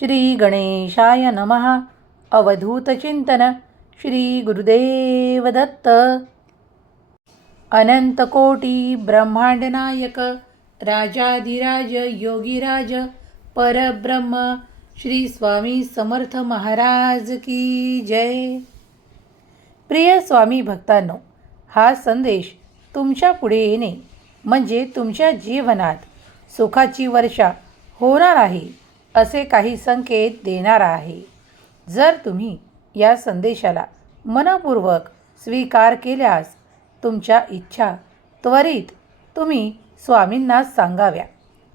श्री गणेशाय नमः अवधूतचिंतन श्री गुरुदेव दत्त। अनंतकोटी ब्रह्मांडनायक राजाधिराज योगीराज परब्रह्म श्री स्वामी समर्थ महाराज की जय। प्रिय स्वामी भक्तांनो हा संदेश तुमच्यापुढे येणे म्हणजे तुमच्या जीवनात सुखाची वर्षा होणार आहे. असे काही संकेत देणारा आहे. जर तुम्ही या संदेशाला मनपूर्वक स्वीकार केल्यास तुमच्या इच्छा त्वरित तुम्ही स्वामींना सांगाव्या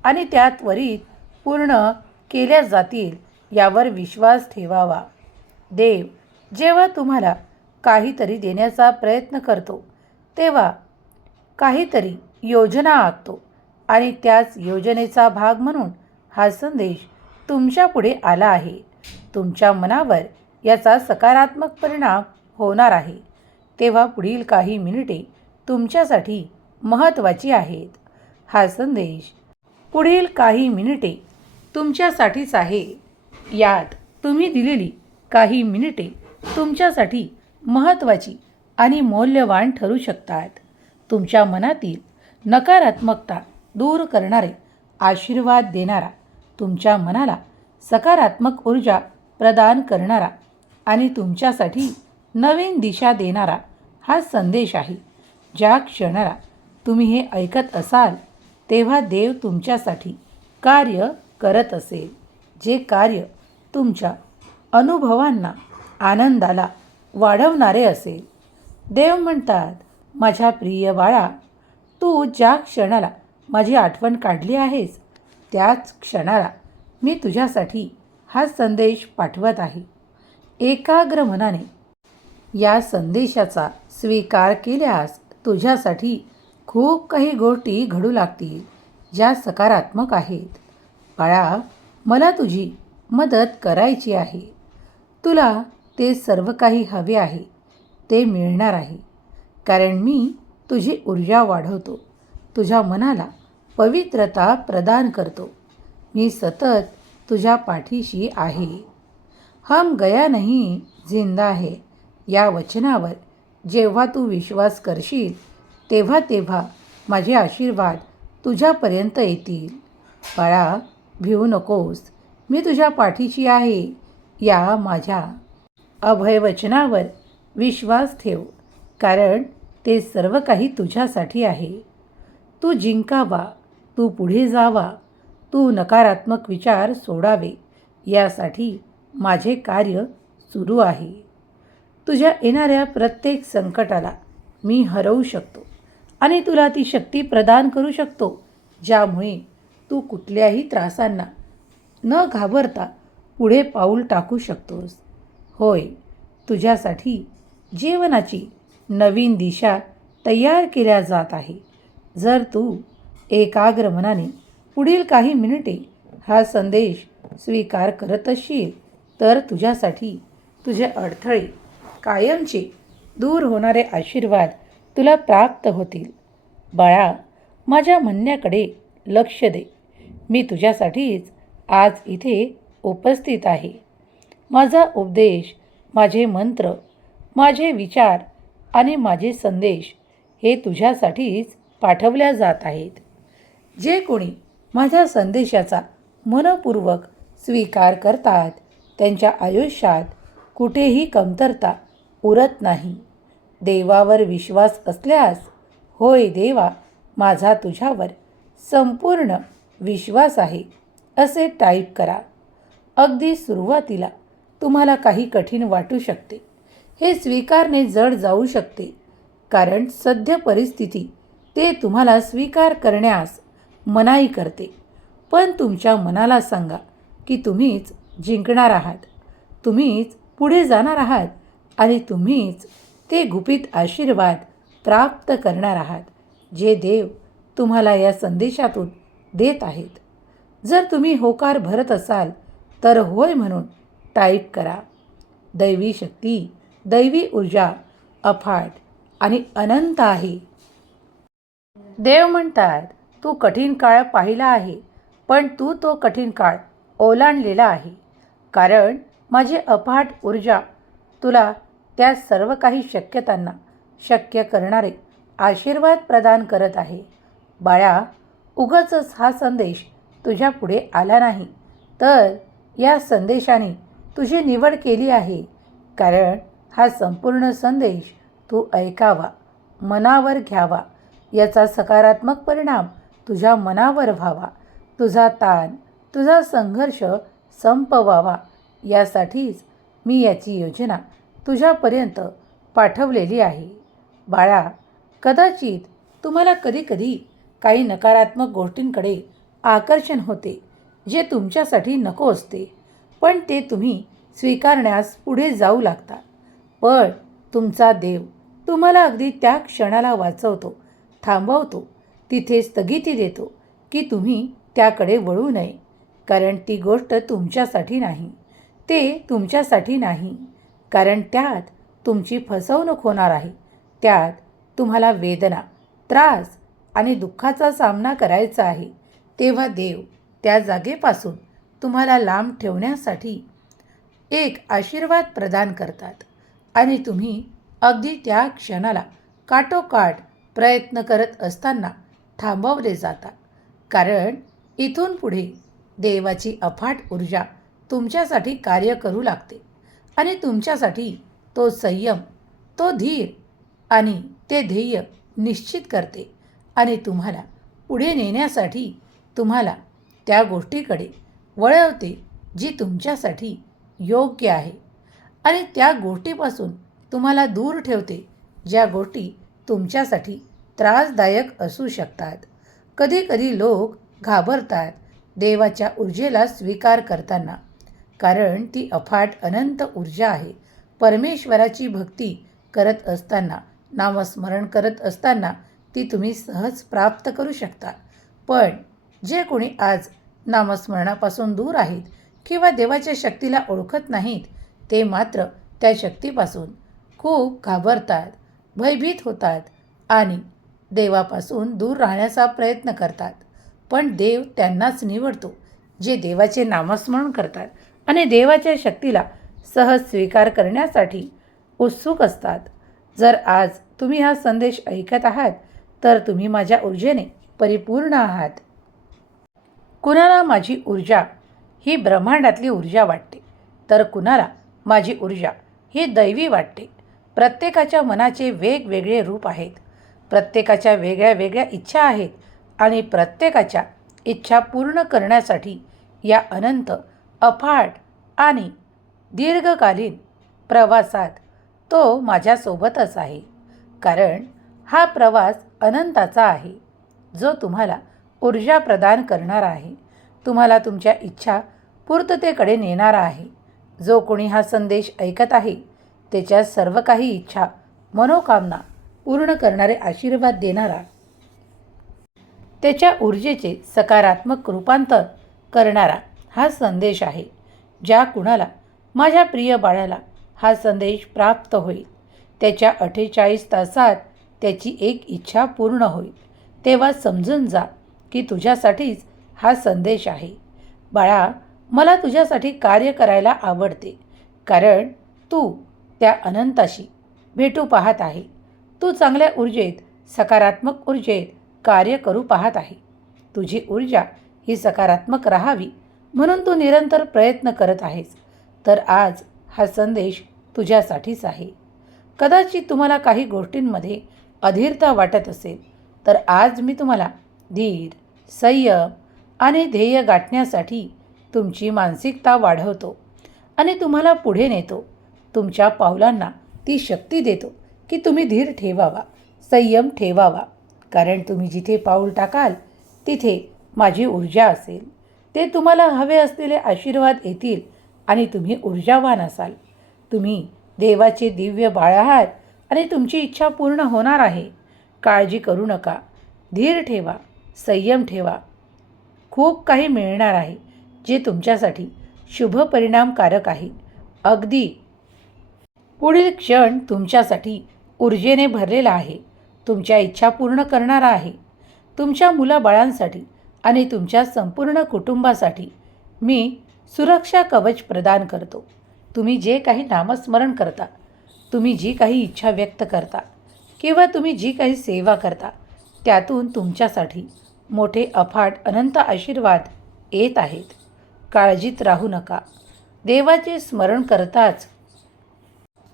आणि त्या त्वरित पूर्ण केल्या जातील यावर विश्वास ठेवावा. देव जेव्हा तुम्हाला काहीतरी देण्याचा प्रयत्न करतो तेव्हा काहीतरी योजना आखतो आणि त्याच योजनेचा भाग म्हणून हा संदेश तुमच्यापुढे आला आहे. तुमच्या मनावर याचा सकारात्मक परिणाम होणार आहे. तेव्हा पुढील काही मिनिटे तुमच्यासाठी महत्त्वाची आहेत. हा संदेश पुढील काही मिनिटे तुमच्यासाठीच आहे. यात तुम्ही दिलेली काही मिनिटे तुमच्यासाठी महत्त्वाची आणि मौल्यवान ठरू शकतात. तुमच्या मनातील नकारात्मकता दूर करणारे आशीर्वाद देणारा तुमच्या मनाला सकारात्मक ऊर्जा प्रदान करणारा आणि तुमच्यासाठी नवीन दिशा देणारा हा संदेश आहे. ज्या क्षणाला तुम्ही हे ऐकत असाल तेव्हा देव तुमच्यासाठी कार्य करत असेल जे कार्य तुमच्या अनुभवांना आनंदाला वाढवणारे असेल. देव म्हणतात माझ्या प्रिय बाळा तू ज्या क्षणाला माझी आठवण काढली आहेस त्याच क्षणाला मी तुझ्यासाठी हा संदेश पाठवत आहे. एकाग्र मनाने या संदेशाचा स्वीकार केल्यास तुझ्यासाठी खूप काही गोष्टी घडू लागतील ज्या सकारात्मक आहेत. बाळा मला तुझी मदत करायची आहे. तुला ते सर्व काही हवे आहे. ते मिळणार आहे. कारण मी तुझी ऊर्जा वाढवतो. तुझ्या मनाला पवित्रता प्रदान करतो. मी सतत तुझ्या पाठीशी आहे. हम गया नाही जिंदा आहे या वचनावर जेव्हा तू विश्वास करशील तेव्हा तेव्हा माझे आशीर्वाद तुझ्यापर्यंत येतील. बाळा भिवू नकोस. मी तुझ्या पाठीशी आहे. या माझ्या अभयवचनावर विश्वास ठेव कारण ते सर्व काही तुझ्यासाठी आहे. तू जिंकावा. तू पुढे जावा. तू नकारात्मक विचार सोडावे. यासाठी माझे कार्य सुरू आहे. तुझ्या येणाऱ्या प्रत्येक संकटाला मी हरवू शकतो आणि तुला ती शक्ती प्रदान करू शकतो ज्यामुळे तू कुठल्याही त्रासांना न घाबरता पुढे पाऊल टाकू शकतोस. होय तुझ्यासाठी जीवनाची नवीन दिशा तयार केल्या जात आहे. जर तू एकाग्र मनाने पुढील काही मिनिटे हा संदेश स्वीकार करत असशील तर तुझ्यासाठी तुझे अडथळे कायमचे दूर होणारे आशीर्वाद तुला प्राप्त होतील. बाळा माझ्या म्हणण्याकडे लक्ष दे. मी तुझ्यासाठीच आज इथे उपस्थित आहे. माझा उपदेश माझे मंत्र माझे विचार आणि माझे संदेश हे तुझ्यासाठीच पाठवल्या जात आहेत. जे कोणी माझ्या संदेशाचा मनपूर्वक स्वीकार करतात. त्यांच्या आयुष्यात कुठेही कमतरता उरत नाही. देवावर विश्वास असल्यास होय देवा माझा तुझ्यावर संपूर्ण विश्वास आहे असे टाईप करा. अगदी सुरुवातीला तुम्हाला काही कठीण वाटू शकते. हे स्वीकारणे जड जाऊ शकते कारण सद्य परिस्थिती ते तुम्हाला स्वीकार करण्यास मनाई करते. पण तुमच्या मनाला सांगा की तुम्हीच जिंकणार आहात. तुम्हीच पुढे जाणार आहात आणि तुम्हीच ते गुपित आशीर्वाद प्राप्त करणार आहात जे देव तुम्हाला या संदेशातून देत आहेत. जर तुम्ही होकार भरत असाल तर होय म्हणून टाईप करा. दैवी शक्ती दैवी ऊर्जा अफाट आणि अनंत आहे. देव म्हणतात तू कठीण काळ पाहिला आहे पण तू तो कठीण काळ ओलांडलेला आहे. कारण माझी अफाट ऊर्जा तुला त्या सर्व काही शक्यतांना शक्य करणारे आशीर्वाद प्रदान करत आहे. बाळा उगाचच हा संदेश तुझ्या पुढे आला नाही. तर या संदेशाने तुझी निवड केली आहे. कारण हा संपूर्ण संदेश तू ऐकावा मनावर घ्यावा याचा सकारात्मक परिणाम तुझ्या मनावर व्हावा. तुझा ताण तुझा संघर्ष संपवावा. यासाठीच मी याची योजना तुझ्यापर्यंत पाठवलेली आहे. बाळा कदाचित तुम्हाला कधीकधी काही नकारात्मक गोष्टींकडे आकर्षण होते जे तुमच्यासाठी नको असते. पण ते तुम्ही स्वीकारण्यास पुढे जाऊ लागता. पण तुमचा देव तुम्हाला अगदी त्या क्षणाला वाचवतो थांबवतो. तिथे स्थगिती देतो की तुम्ही त्याकडे वळू नये. कारण ती गोष्ट तुमच्यासाठी नाही. ते तुमच्यासाठी नाही. कारण त्यात तुमची फसवणूक होणार आहे. त्यात तुम्हाला वेदना त्रास आणि दुःखाचा सामना करायचा आहे. तेव्हा देव त्या जागेपासून तुम्हाला लांब ठेवण्यासाठी एक आशीर्वाद प्रदान करतात आणि तुम्ही अगदी त्या क्षणाला काटोकाट प्रयत्न करत असताना थांबवले जातात. कारण इथून पुढे देवाची अफाट ऊर्जा तुमच्यासाठी कार्य करू लागते आणि तुमच्यासाठी तो संयम तो धीर आणि ते ध्येय निश्चित करते आणि तुम्हाला पुढे नेण्यासाठी तुम्हाला त्या गोष्टीकडे वळवते जी तुमच्यासाठी योग्य आहे आणि त्या गोष्टीपासून तुम्हाला दूर ठेवते ज्या गोष्टी तुमच्यासाठी त्रासदायक असू शकतात. कधीकधी लोक घाबरतात देवाच्या ऊर्जेला स्वीकार करताना. कारण ती अफाट अनंत ऊर्जा आहे. परमेश्वराची भक्ती करत असताना नामस्मरण करत असताना ती तुम्ही सहज प्राप्त करू शकता. पण जे कोणी आज नामस्मरणापासून दूर आहेत किंवा देवाच्या शक्तीला ओळखत नाहीत ते मात्र त्या शक्तीपासून खूप घाबरतात भयभीत होतात आणि देवापासून दूर राहण्याचा प्रयत्न करतात. पण देव त्यांनाच निवडतो जे देवाचे नामस्मरण करतात आणि देवाच्या शक्तीला सहज स्वीकार करण्यासाठी उत्सुक असतात. जर आज तुम्ही हा संदेश ऐकत आहात तर तुम्ही माझ्या ऊर्जेने परिपूर्ण आहात. कुणाला माझी ऊर्जा ही ब्रह्मांडातली ऊर्जा वाटते तर कुणाला माझी ऊर्जा ही दैवी वाटते. प्रत्येकाच्या मनाचे वेगवेगळे रूप आहेत. प्रत्येकाच्या वेगळ्या वेगळ्या इच्छा आहेत आणि प्रत्येकाच्या इच्छा पूर्ण करण्यासाठी या अनंत अफाट आणि दीर्घकालीन प्रवासात तो माझ्यासोबतच आहे. कारण हा प्रवास अनंताचा आहे जो तुम्हाला ऊर्जा प्रदान करणारा आहे. तुम्हाला तुमच्या इच्छा पूर्ततेकडे नेणारा आहे. जो कोणी हा संदेश ऐकत आहे त्याच्या सर्व काही इच्छा मनोकामना पूर्ण करणारे आशीर्वाद देणारा. त्याच्या ऊर्जेचे सकारात्मक रूपांतर करणारा हा संदेश आहे ज्या कुणाला माझ्या प्रिय बाळाला हा संदेश प्राप्त होईल. त्याच्या अठ्ठेचाळीस तासात त्याची एक इच्छा पूर्ण होईल. तेव्हा समजून जा की तुझ्यासाठीच हा संदेश आहे. बाळा मला तुझ्यासाठी कार्य करायला आवडते. कारण तू त्या अनंताशी भेटू पाहत आहे. तू चांगल्या ऊर्जेत सकारात्मक ऊर्जेत कार्य करू पाहत आहे. तुझी ऊर्जा ही सकारात्मक राहावी म्हणून तू निरंतर प्रयत्न करत आहेस. तर आज हा संदेश तुझ्यासाठीच आहे. कदाचित तुम्हाला काही गोष्टींमध्ये अधीरता वाटत असेल तर आज मी तुम्हाला धीर संयम आणि ध्येय गाठण्यासाठी तुमची मानसिकता वाढवतो आणि तुम्हाला पुढे नेतो. तुमच्या पावलांना ती शक्ती देतो. की तुम्ही धीर ठेवावा संयम ठेवावा. कारण तुम्ही जिथे पाऊल टाकाल तिथे माझी ऊर्जा असेल. ते तुम्हाला हवे असलेले आशीर्वाद येतील आणि तुम्ही ऊर्जावान असाल. तुम्ही देवाचे दिव्य बाळ आहात आणि तुमची इच्छा पूर्ण होणार आहे. काळजी करू नका. धीर ठेवा संयम ठेवा. खूप काही मिळणार आहे जे तुमच्यासाठी शुभ परिणामकारक आहे. अगदी. पुढील क्षण तुमच्यासाठी ऊर्जेने भरलेला आहे. तुमच्या इच्छा पूर्ण करणारा आहे. तुमच्या मुलाबाळांसाठी आणि तुमच्या संपूर्ण कुटुंबासाठी मी सुरक्षा कवच प्रदान करतो. तुम्ही जे काही नामस्मरण करता तुम्ही जी काही इच्छा व्यक्त करता किंवा तुम्ही जी काही सेवा करता त्यातून तुमच्यासाठी मोठे अफाट अनंत आशीर्वाद येत आहेत. काळजीत राहू नका. देवाचे स्मरण करताच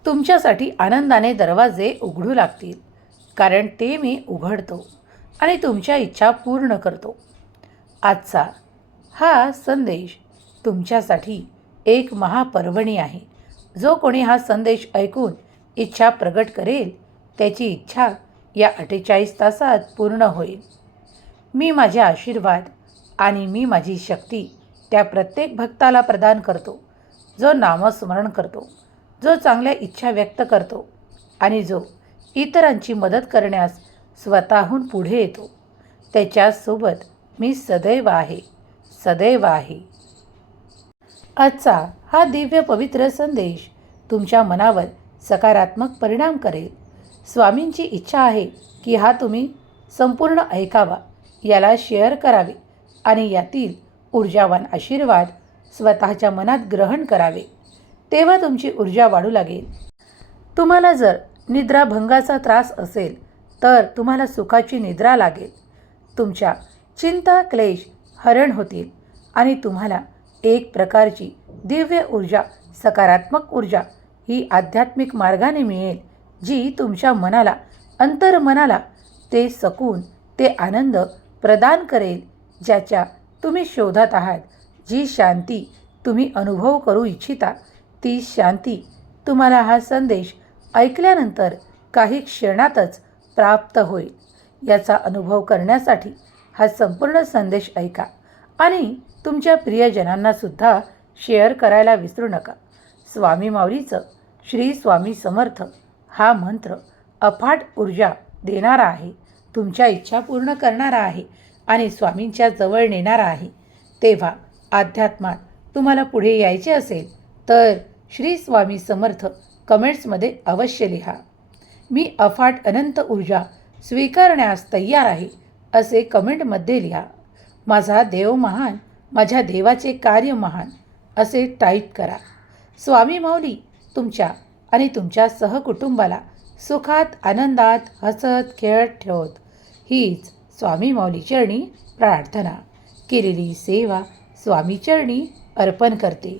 तुमच्यासाठी आनंदाने दरवाजे उघडू लागतील. कारण ते मी उघडतो आणि तुमच्या इच्छा पूर्ण करतो. आजचा हा संदेश तुमच्यासाठी एक महापर्वणी आहे. जो कोणी हा संदेश ऐकून इच्छा प्रगट करेल त्याची इच्छा या अठ्ठेचाळीस तासात पूर्ण होईल. मी माझे आशीर्वाद आणि मी माझी शक्ती त्या प्रत्येक भक्ताला प्रदान करतो जो नामस्मरण करतो. जो चांगल्या इच्छा व्यक्त करतो आणि जो इतरांची मदत करण्यास स्वतःहून पुढे येतो त्याच्यासोबत मी सदैव आहे सदैव आहे. आजचा हा दिव्य पवित्र संदेश तुमच्या मनावर सकारात्मक परिणाम करेल. स्वामींची इच्छा आहे की हा तुम्ही संपूर्ण ऐकावा याला शेअर करावे आणि यातील ऊर्जावान आशीर्वाद स्वतःच्या मनात ग्रहण करावे. तेव्हा तुमची ऊर्जा वाढू लागेल. तुम्हाला जर निद्राभंगाचा त्रास असेल तर तुम्हाला सुखाची निद्रा लागेल. तुमच्या चिंता क्लेश हरण होतील आणि तुम्हाला एक प्रकारची दिव्य ऊर्जा सकारात्मक ऊर्जा ही आध्यात्मिक मार्गाने मिळेल जी तुमच्या मनाला अंतर्मनाला ते सकून ते आनंद प्रदान करेल ज्याच्या तुम्ही शोधात आहात जी शांती तुम्ही अनुभव करू इच्छिता. ती शांती तुम्हाला हा संदेश ऐकल्यानंतर काही क्षणातच प्राप्त होईल. याचा अनुभव करण्यासाठी हा संपूर्ण संदेश ऐका आणि तुमच्या प्रियजनांनासुद्धा शेअर करायला विसरू नका. स्वामी माऊलीचं श्री स्वामी समर्थ हा मंत्र अफाट ऊर्जा देणारा आहे तुमच्या इच्छा पूर्ण करणारा आहे आणि स्वामींच्या जवळ नेणारा आहे. तेव्हा अध्यात्मात तुम्हाला पुढे यायचे असेल तर श्री स्वामी समर्थ कमेंट्समध्ये अवश्य लिहा. मी अफाट अनंत ऊर्जा स्वीकारण्यास तयार आहे असे कमेंटमध्ये लिहा. माझा देव महान माझ्या देवाचे कार्य महान असे टाईप करा. स्वामी माऊली तुमच्या आणि तुमच्या सहकुटुंबाला सुखात आनंदात हसत खेळत ठेवत हीच स्वामी माऊली चरणी प्रार्थना. केलेली सेवा स्वामी चरणी अर्पण करते.